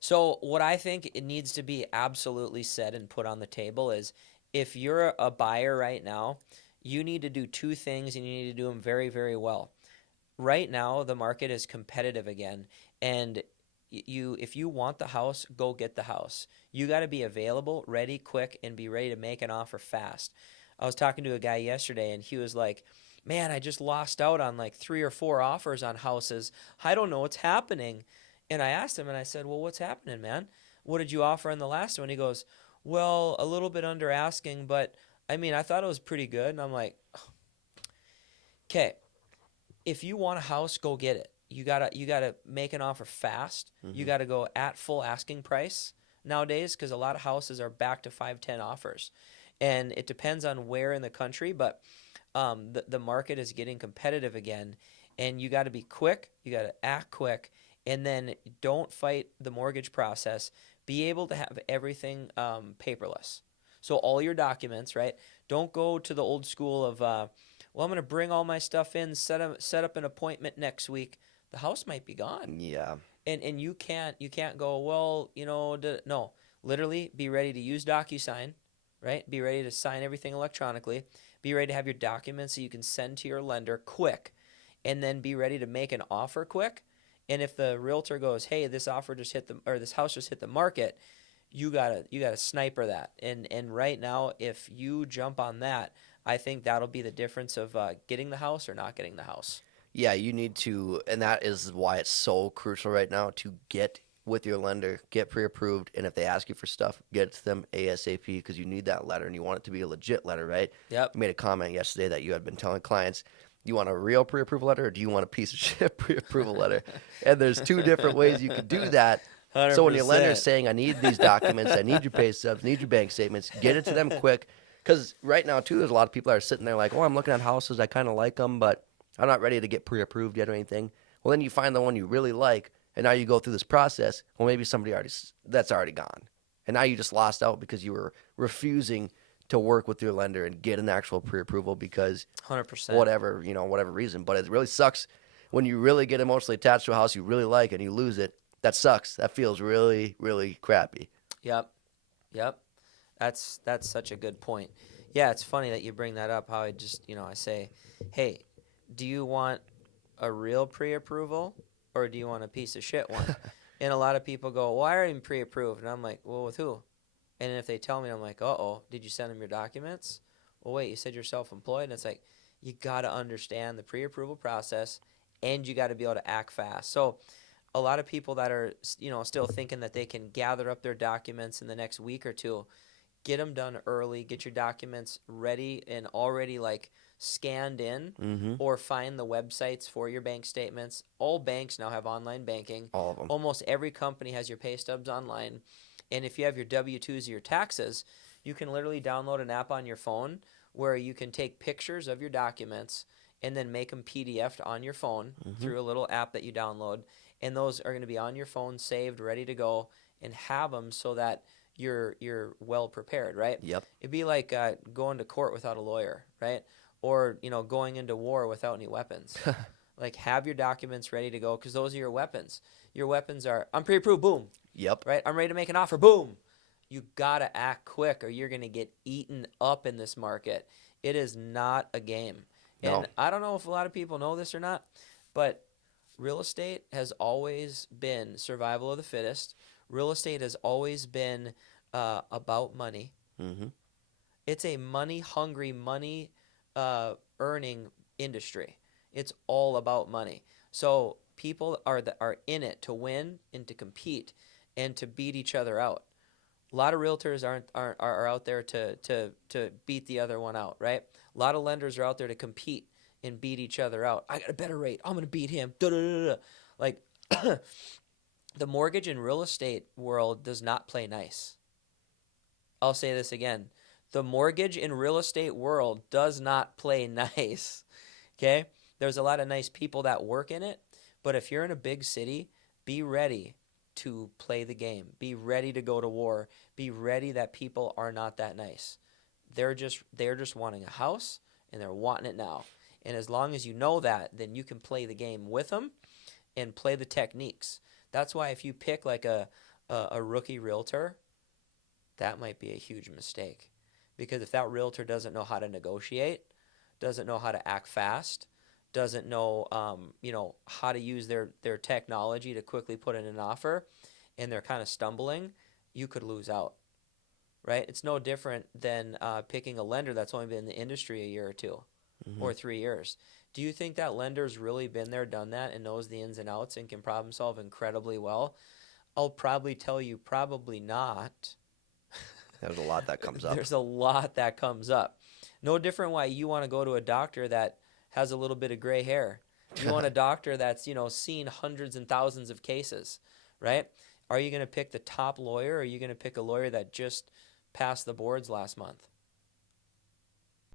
So what I think it needs to be absolutely said and put on the table is if you're a buyer right now, you need to do two things and you need to do them very, very well. Right now, the market is competitive again, and you if you want the house, go get the house. You got to be available, ready, quick, and be ready to make an offer fast. I was talking to a guy yesterday, and he was like, "Man, I just lost out on like 3 or 4 offers on houses. I don't know what's happening." And I asked him, and I said, "Well, what's happening, man? What did you offer on the last one?" He goes, "Well, a little bit under asking, but I mean, I thought it was pretty good." And I'm like, "Okay, if you want a house, go get it. You gotta make an offer fast. You Hmm. gotta go at full asking price nowadays because a lot of houses are back to 5, 10 offers, and it depends on where in the country. But the market is getting competitive again, and you got to be quick. You got to act quick, and then don't fight the mortgage process. Be able to have everything paperless. So all your documents, right? Don't go to the old school of well, I'm going to bring all my stuff in, set up an appointment next week. The house might be gone, Yeah. and you can't go well, no. Literally, be ready to use DocuSign, right? Be ready to sign everything electronically. Be ready to have your documents so you can send to your lender quick, and then be ready to make an offer quick. And if the realtor goes, "Hey, this offer just hit the or this house just hit the market," you gotta sniper that. And right now, if you jump on that, I think that'll be the difference of getting the house or not getting the house. Yeah, you need to, and that is why it's so crucial right now to get with your lender, get pre-approved, and if they ask you for stuff, get it to them ASAP because you need that letter and you want it to be a legit letter, right? Yep, You made a comment yesterday that you had been telling clients, you want a real pre-approval letter or do you want a piece of shit pre-approval letter? And there's two different ways you could do that. hundred So when your lender is percent. saying, I need these documents, I need your pay stubs, need your bank statements, get it to them quick. Because right now, too, there's a lot of people that are sitting there like, oh, I'm looking at houses, I kind of like them, but I'm not ready to get pre-approved yet or anything. Well, then you find the one you really like, and now you go through this process. Well, maybe somebody already that's already gone, and now you just lost out because you were refusing to work with your lender and get an actual pre-approval because 100%. whatever whatever reason. But it really sucks when you really get emotionally attached to a house you really like and you lose it. That sucks. That feels really really crappy. Yep, yep. That's such a good point. Yeah, it's funny that you bring that up. How I just I say, hey, do you want a real pre-approval or do you want a piece of shit one? And a lot of people go, well, I already pre-approved, and I'm like, well, with who? And if they tell me, I'm like, uh-oh, did you send them your documents? Well, wait, you said you're self-employed, and it's like you got to understand the pre-approval process, and you got to be able to act fast. So a lot of people that are still thinking that they can gather up their documents in the next week or two, get them done early, get your documents ready and already like scanned in, Mm-hmm. or find the websites for your bank statements. All banks now have online banking. All of them. Almost every company has your pay stubs online. And if you have your W-2s or your taxes, you can literally download an app on your phone where you can take pictures of your documents and then make them PDF'd on your phone Mm-hmm. through a little app that you download. And those are going to be on your phone, saved, ready to go, and have them so that you're well prepared, right? Yep. It'd be like going to court without a lawyer, right? Or going into war without any weapons. Like have your documents ready to go because those are your weapons. Your weapons are I'm pre-approved, boom, Yep. right? I'm ready to make an offer, boom. You gotta act quick or you're gonna get eaten up in this market. It is not a game. No. And I don't know if a lot of people know this or not, but real estate has always been survival of the fittest. Real estate has always been about money. Mm-hmm. It's a money hungry, money earning industry. It's all about money. So people are in it to win and to compete and to beat each other out. A lot of realtors are out there to beat the other one out, right? A lot of lenders are out there to compete and beat each other out. I got a better rate. I'm gonna beat him. Da, da, da, da. Like the mortgage and real estate world does not play nice. I'll say this again. The mortgage and real estate world does not play nice. Okay? There's a lot of nice people that work in it, but if you're in a big city, be ready to play the game. Be ready to go to war. Be ready that people are not that nice. They're just wanting a house and they're wanting it now. And as long as you know that, then you can play the game with them and play the techniques. That's why if you pick like a rookie realtor, that might be a huge mistake. Because if that realtor doesn't know how to negotiate, doesn't know how to act fast, doesn't know, how to use their technology to quickly put in an offer, and they're kind of stumbling, you could lose out, right? It's no different than picking a lender that's only been in the industry a year or two or 3 years. Do you think that lender's really been there, done that, and knows the ins and outs and can problem solve incredibly well? I'll probably tell you, probably not. There's a lot that comes up. There's a lot that comes up. No different why you want to go to a doctor that has a little bit of gray hair. You want a doctor that's, seen hundreds and thousands of cases, right? Are you going to pick the top lawyer, or are you going to pick a lawyer that just passed the boards last month?